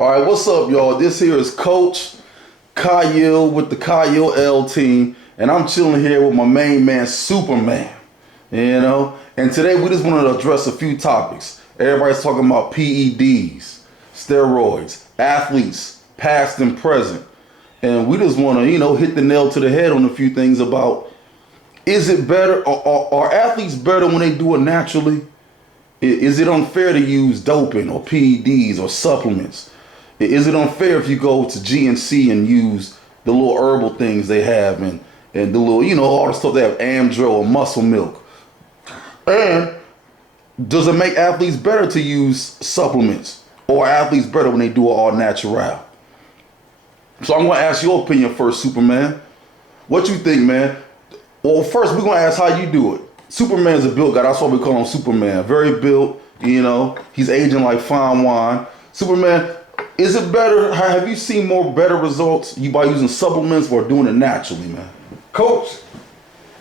All right, what's up, y'all? This here is Coach Kyle with the Kyle L team, and I'm chilling here with my main man, Superman. You know, and today we just wanted to address a few topics. Everybody's talking about PEDs, steroids, athletes, past and present, and we just want to, hit the nail to the head on a few things about: is it better? Are athletes better when they do it naturally? Is it unfair to use doping or PEDs or supplements? Is it unfair if you go to GNC and use the little herbal things they have and the little, all the stuff they have, Amdro or muscle milk? And does it make athletes better to use supplements, or are athletes better when they do it all natural? So I'm going to ask your opinion first, Superman. What you think, man? Well, first we're going to ask how you do it. Superman's a built guy. That's why we call him Superman. Very built, He's aging like fine wine. Superman, is it better? Have you seen better results by using supplements or doing it naturally, man? Coach,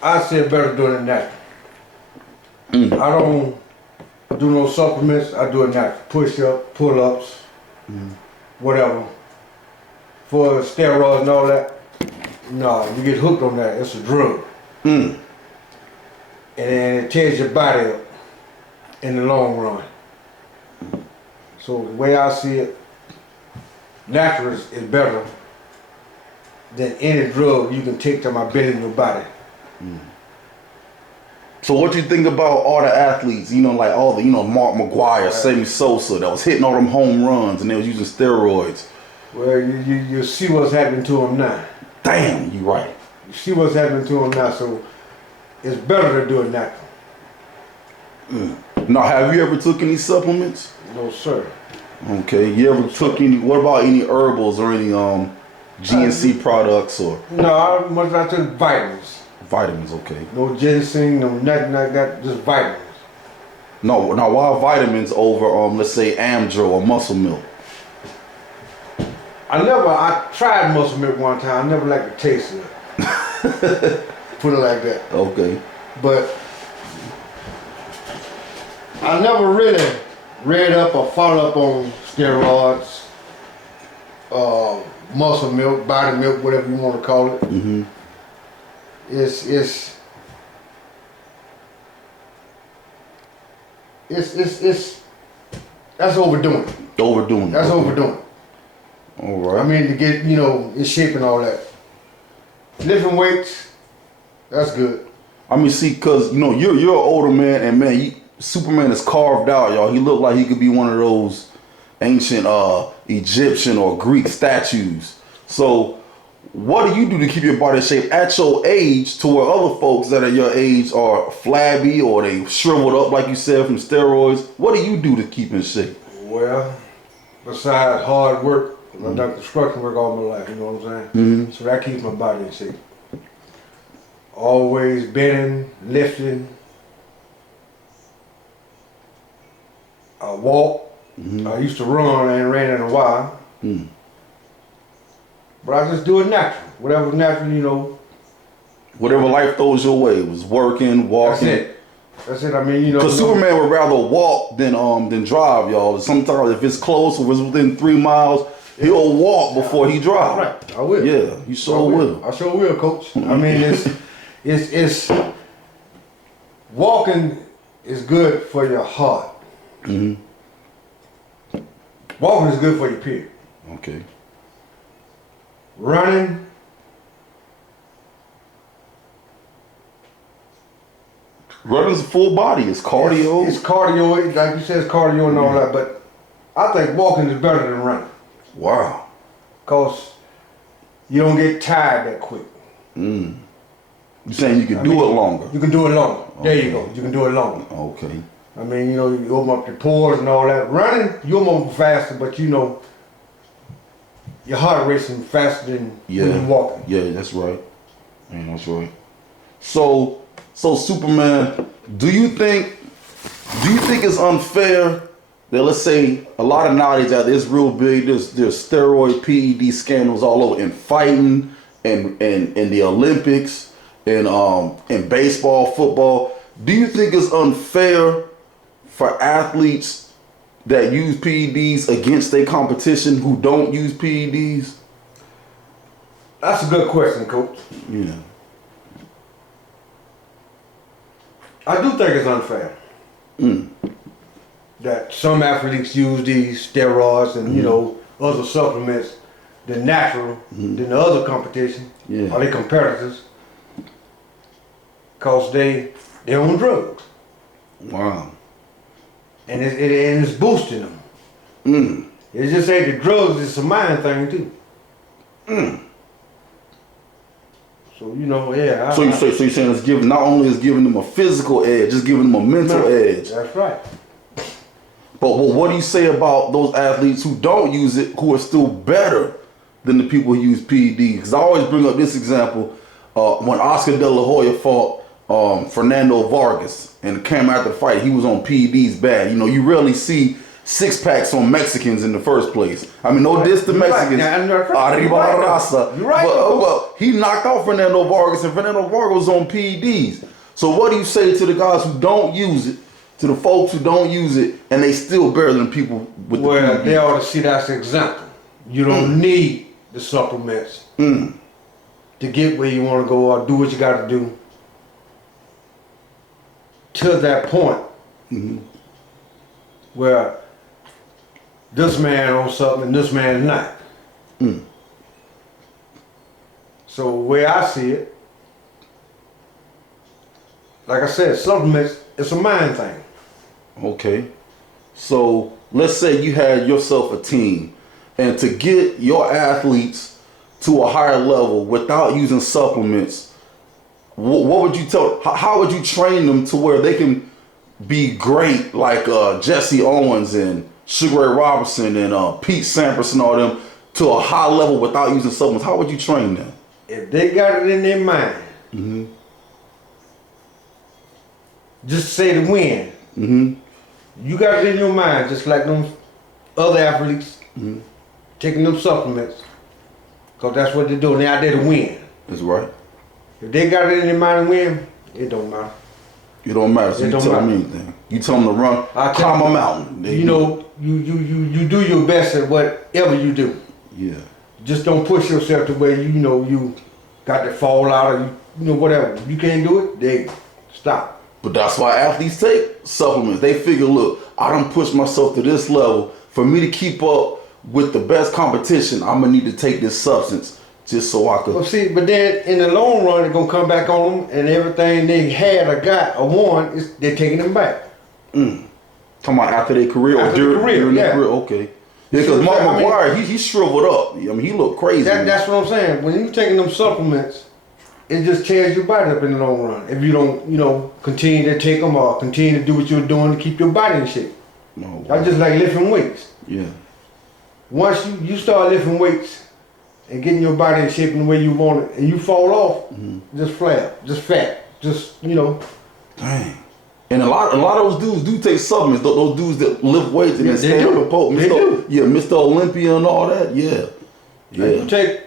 I said better doing it natural. I don't do no supplements. I do it natural. Push-up, pull-ups, whatever. For steroids and all that, no, you get hooked on that. It's a drug. And it tears your body up in the long run. So the way I see it, natural is better than any drug you can take to my build in your body. So what you think about all the athletes, like all the, Mark McGuire, Sammy Sosa, that was hitting all them home runs and they was using steroids? Well, you see what's happening to them now. Damn, you right. You see what's happening to them now, so it's better to do it natural. Now, have you ever took any supplements? No, sir. Okay, you ever took any, what about any herbals or any GNC products or? No, I took vitamins. Vitamins, okay. No ginseng, no nothing like that, just vitamins. No, now why vitamins over, let's say Amdro or muscle milk? I tried muscle milk one time. I never liked the taste of it. Put it like that. Okay. But I never really read up or followed up on steroids, muscle milk, body milk, whatever you want to call it. Mm-hmm. It's that's overdoing it. Overdoing it. That's overdoing it. All right. I mean, to get, in shape and all that. Lifting weights, that's good. I mean, see, cause you're an older man, and man, Superman is carved out, y'all. He looked like he could be one of those ancient Egyptian or Greek statues. So, what do you do to keep your body in shape at your age, to where other folks that are your age are flabby or they shriveled up, like you said, from steroids? What do you do to keep in shape? Well, besides hard work, I've done construction work all my life, you know what I'm saying? So that keeps my body in shape. Always bending, lifting. I walk. I used to run, I ain't ran in a while. But I just do it natural. Whatever's natural, Whatever life throws your way, was working, walking. That's it. I mean, Because Superman would rather walk than drive, y'all. Sometimes if it's close or it's within 3 miles, he'll walk before he drives. Right, I will. Yeah, you sure will. I sure will, Coach. I mean, it's walking is good for your heart. Walking is good for your period. Okay. Running, running's a full body. It's cardio. It's cardio, like you said, it's cardio and all that. But I think walking is better than running. Wow. Because you don't get tired that quick. You're saying you can do it longer? You can do it longer. Okay. There you go. You can do it longer. Okay. I mean, you open up your pores and all that. Running, you open up faster, but your heart racing faster than when you're walking. Yeah, that's right. Yeah, that's right. So Superman, do you think it's unfair that, let's say, a lot of nowadays out there, it's real big, there's steroid PED scandals all over in fighting and in the Olympics and in baseball, football. Do you think it's unfair for athletes that use PEDs against their competition who don't use PEDs? That's a good question, Coach. Yeah. I do think it's unfair that some athletes use these steroids and you know other supplements than natural than the other competition or the competitors, cause they on drugs. Wow. And it's boosting them. It just ain't the drugs; it's a mind thing too. So you know, yeah. So you're saying it's giving, not only is giving them a physical edge, it's giving them a mental edge. That's right. But what do you say about those athletes who don't use it, who are still better than the people who use PEDs? Because I always bring up this example when Oscar De La Hoya fought Fernando Vargas and came after the fight, he was on PEDs bad. You know, you rarely see six packs on Mexicans in the first place. I mean, no diss to Mexicans. Arriba raza. You're right. But he knocked out Fernando Vargas, and Fernando Vargas was on PEDs. So what do you say to the guys who don't use it, to the folks who don't use it, and they still better than people with the PEDs? Well, they ought to see that's an example. You don't need the supplements to get where you want to go or do what you got to do to that point where this man on something and this man is not. So the way I see it, like I said, supplements, it's a mind thing. Okay. So let's say you had yourself a team, and to get your athletes to a higher level without using supplements, what would you tell? How would you train them to where they can be great like Jesse Owens and Sugar Ray Robinson and Pete Sampras and all them to a high level without using supplements? How would you train them? If they got it in their mind, just say to win. You got it in your mind, just like them other athletes taking them supplements, because that's what they're doing. They're out there to win. That's right. If they got it in their mind to win, it don't matter. It don't matter. So you tell them anything. You tell them to run, climb a mountain. You know, you do your best at whatever you do. Yeah. Just don't push yourself to where you know you got to fall out or you know whatever. If you can't do it, then stop. But that's why athletes take supplements. They figure, look, I done pushed myself to this level. For me to keep up with the best competition, I'm gonna need to take this substance just so I could. Well, see, but then in the long run, it's gonna come back on them, and everything they had or got or won, they're taking them back. Talking about after their career or during their career? Okay. Yeah, because Mark McGuire, he shriveled up. I mean, he looked crazy. That's what I'm saying. When you're taking them supplements, it just tears your body up in the long run. If you don't, you know, continue to take them or continue to do what you're doing to keep your body in shape. Oh, That's just like lifting weights. Yeah. Once you start lifting weights and getting your body in shape in the way you want it, and you fall off, just flab, just fat, just, you know. Dang. And a lot of those dudes do take supplements. Those dudes that lift weights and then stand up and poke. Yeah, Mr. Olympia and all that. Yeah. Yeah. You take,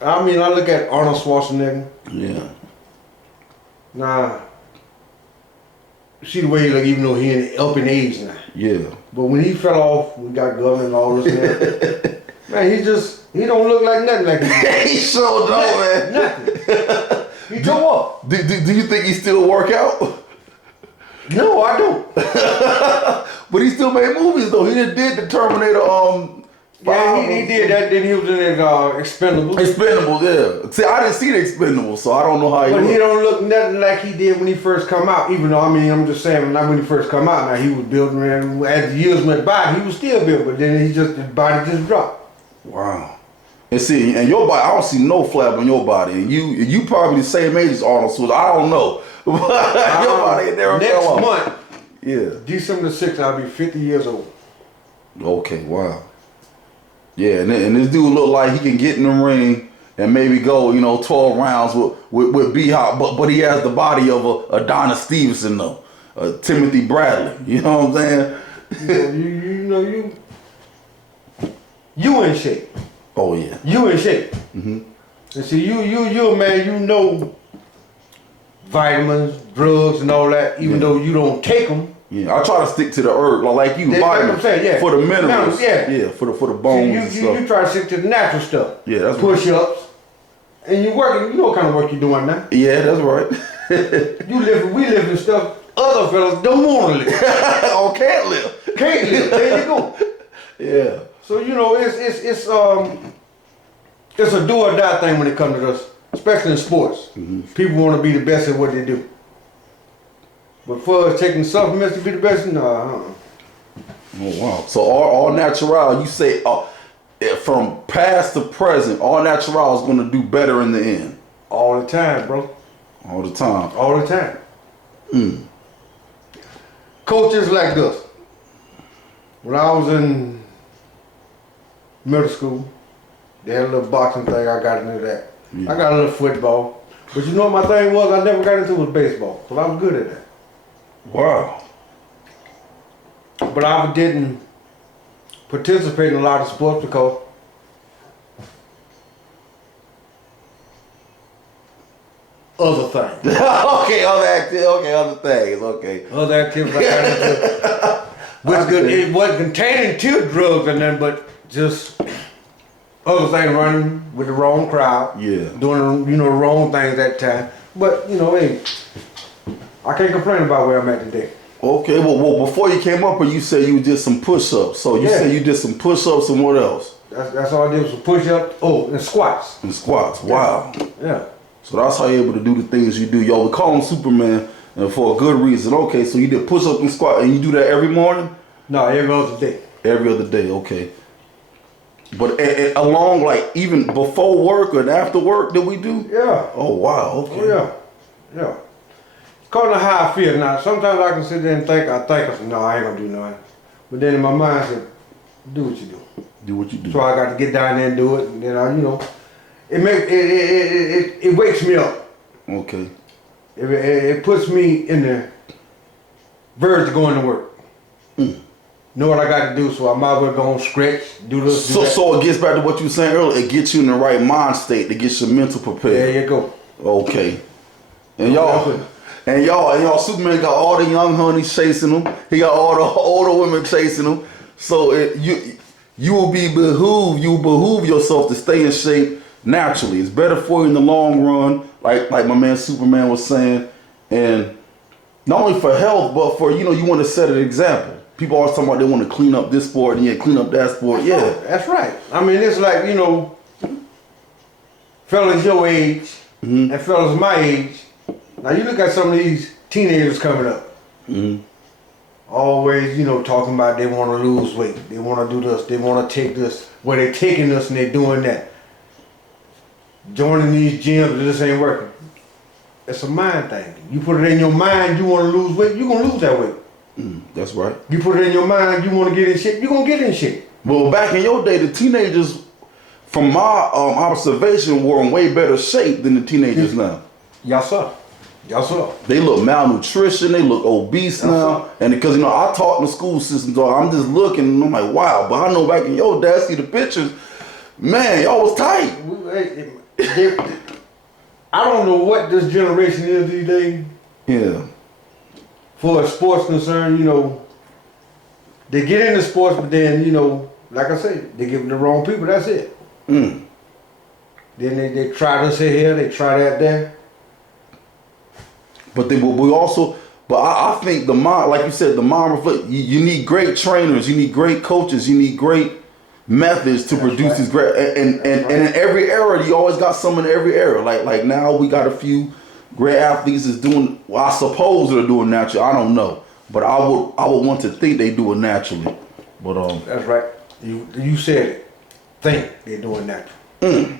I mean, I look at Arnold Schwarzenegger. Yeah. Nah. See the way he look, even though he up in age now. Yeah. But when he fell off, we got government and all this. Man, he don't look like nothing like he He sure don't, man. Nothing. He go up. Do you think he still work out? No, I don't. But he still made movies though. He did the Terminator. Yeah, he did that. Then he was in his Expendables. Expendables, yeah. See, I didn't see the Expendables, so I don't know how he. But he don't look nothing like he did when he first come out. Even though, I mean, I'm just saying, not when he first come out. Now he was building, and as the years went by, he was still built. But then his body just dropped. Wow. And see, and your body, I don't see no flab on your body. And you probably the same age as Arnold Schwarzenegger. I don't know. Your body ain't never next month. Yeah. December 6th, I'll be 50 years old. Okay, wow. Yeah, and this dude look like he can get in the ring and maybe go, 12 rounds with B-Hop, but he has the body of a Adonis Stevenson though, Timothy Bradley. You know what I'm saying? You in shape. Oh yeah. You in shape. Mm-hmm. And see, you a man. Vitamins, drugs, and all that. Even though you don't take them. Yeah, I try to stick to the herb, like you, Like I'm saying, yeah. for the minerals. Yeah. For the bones and stuff. You try to stick to the natural stuff. Yeah, that's push-ups. And you working, you know what kind of work you're doing now. Yeah, that's right. We live in stuff other fellas don't want to live. Or can't live. Can't live. There you go. Yeah. So you know it's a do or die thing when it comes to us, especially in sports. People want to be the best at what they do. But for us taking supplements to be the best, no. Oh wow. So all natural, you say from past to present, all natural is going to do better in the end. All the time, bro. All the time. All the time. Coaches like this. When I was in middle school, they had a little boxing thing. I got into that. Yeah. I got a little football. But you know what my thing was? I never got into was baseball. Because I was good at that. Wow. But I didn't participate in a lot of sports because other things. Other things. Okay. Other activities I got into. It wasn't containing to drugs and nothing, but just other things, running with the wrong crowd. Yeah. Doing the wrong things at that time. But hey, I can't complain about where I'm at today. Okay, well, before you came up here, you said you did some push-ups. So you said you did some push-ups and what else? That's all I did was some push-ups. Oh, and squats. And squats. Wow. Yeah. So that's how you're able to do the things you do. Yo, we call him Superman for a good reason. Okay, so you did push-ups and squat, and you do that every morning? No, every other day. Every other day, okay. But along, like, even before work and after work that we do? Yeah. Oh, wow, okay. Oh, yeah. According to how I feel now, sometimes I can sit there and think, I said, no, I ain't gonna do nothing. But then in my mind I said, do what you do. Do what you do. So I got to get down there and do it, and then it wakes me up. Okay. It puts me in the verge of going to work. Know what I got to do, so I might as well go on stretch, do this, do that. So it gets back to what you were saying earlier. It gets you in the right mind state to get your mental prepared. There you go. Okay. And y'all, Superman got all the young honeys chasing him. He got all the older women chasing him. So you will behoove yourself to stay in shape naturally. It's better for you in the long run, like my man Superman was saying, and not only for health, but for you want to set an example. People always talking about they want to clean up this sport and clean up that sport. Yeah, that's right. I mean, it's like fellas your age and fellas my age. Now you look at some of these teenagers coming up. Always, talking about they want to lose weight. They want to do this. They want to take this. Well, they're taking this and they're doing that. Joining these gyms, this ain't working. It's a mind thing. You put it in your mind, you want to lose weight, you're going to lose that weight. That's right. You put it in your mind, you want to get in shape, you're going to get in shape. Well, back in your day, the teenagers, from my observation, were in way better shape than the teenagers now. Yes, sir. Yes, sir. They look malnutrition, they look obese now. And because, I taught in the school system, so I'm just looking and I'm like, wow. But I know back in your day, I see the pictures, man, y'all was tight. I don't know what this generation is these days. Yeah. For a sports concern, they get into sports, but then, like I say, they give it the wrong people, that's it. Then they try this here, they try that there. But I think the mind, like you said, the mind reflect. You need great trainers, you need great coaches, you need great methods to produce these great. And in every era, you always got some in every era. Like now we got a few great athletes that's doing. Well, I suppose they're doing naturally. I don't know, but I would want to think they do it naturally. But that's right. You said it. Think they're doing natural.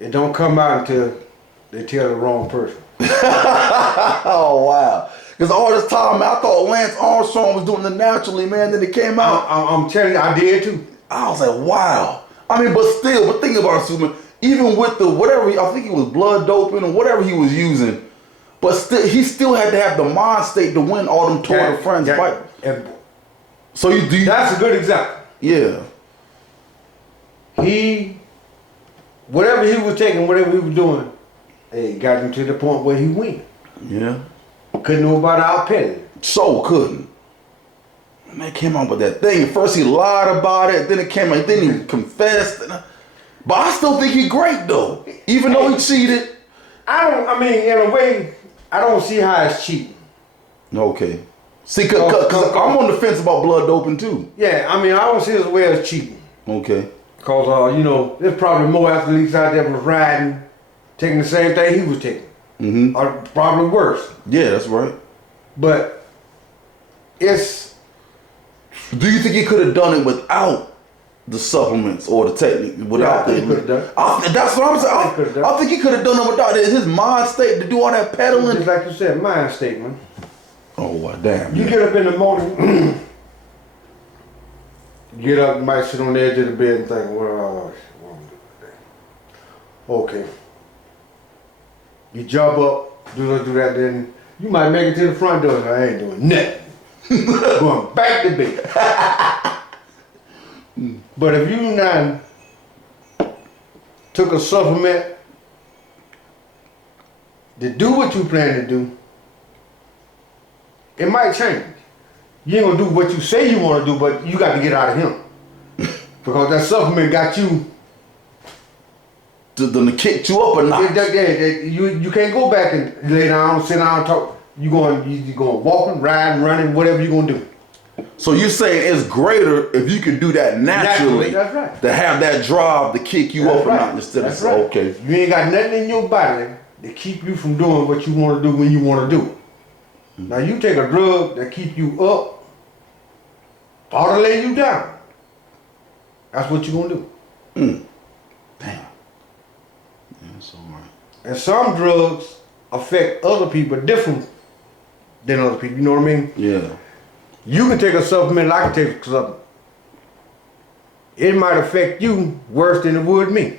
It don't come out until they tell the wrong person. Oh wow! Because all this time, man, I thought Lance Armstrong was doing it naturally, man. Then it came out. I'm telling you, I did too. I was like, wow. I mean, but think about it, Superman. Even with the whatever, I think it was blood doping or whatever he was using, but he still had to have the mind state to win all them Tour de France fights. So that's a good example. Yeah. Whatever he was taking, whatever he was doing, got him to the point where he win. Yeah. Couldn't nobody outped him. So couldn't. And they came out with that thing. At first he lied about it, then it came out, then he confessed. But I still think he great though. Even though he cheated. I mean, in a way, I don't see how it's cheating. Okay. See, cause I'm on the fence about blood doping too. Yeah, I mean, I don't see it as well as cheating. Okay. Because, you know, there's probably more athletes out there was riding, taking the same thing he was taking. Mm-hmm. Or probably worse. Yeah, that's right. But it's... Do you think he could have done it without the supplements or the technique? Without he could have done it. That's what I'm saying. I think he could have done it without it. His mind state to do all that pedaling. Just like you said, mind state, man. Oh, well, damn. You get up in the morning, get up, you might sit on the edge of the bed and think, what am I do today? Okay. You jump up, do that, then you might make it to the front door. I ain't doing nothing. Going back to bed. But if you now took a supplement to do what you plan to do, it might change. You ain't gonna do what you say you wanna do, but you got to get out of him. Because that supplement got you. To kick you up a notch. You can't go back and lay down, sit down, talk. You going walking, riding, running, whatever you gonna do. So you're saying it's greater if you can do that naturally. That's right. To have that drive to kick you up a notch instead of okay. You ain't got nothing in your body to keep you from doing what you want to do when you want to do it. Now you take a drug that keep you up or to lay you down. That's what you gonna do. Damn. Yeah, that's all right. And some drugs affect other people different than other people. You know what I mean? Yeah. You can take a supplement, I can take a supplement. It might affect you worse than it would me.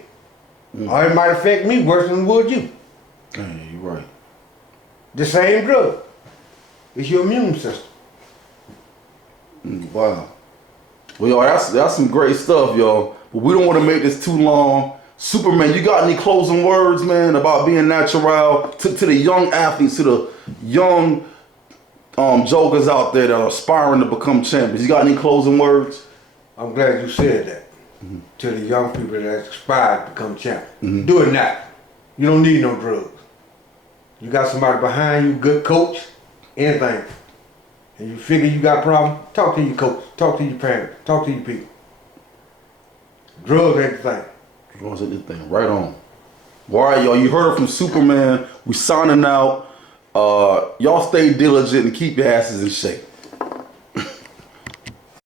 Or it might affect me worse than it would you. Yeah, you're right. The same drug. It's your immune system. Wow. Well, y'all, that's some great stuff, y'all. But we don't want to make this too long. Superman, you got any closing words, man, about being natural to the young athletes, to the young jokers out there that are aspiring to become champions? You got any closing words? I'm glad you said that. To the young people that aspire to become champions. Do it now. You don't need no drugs. You got somebody behind you, good coach, anything. And you figure you got a problem, talk to your coach, talk to your parents, talk to your people. Drugs ain't the thing. Drugs ain't the thing. Right on. All right, y'all. You heard it from Superman. We signing out. Y'all stay diligent and keep your asses in shape.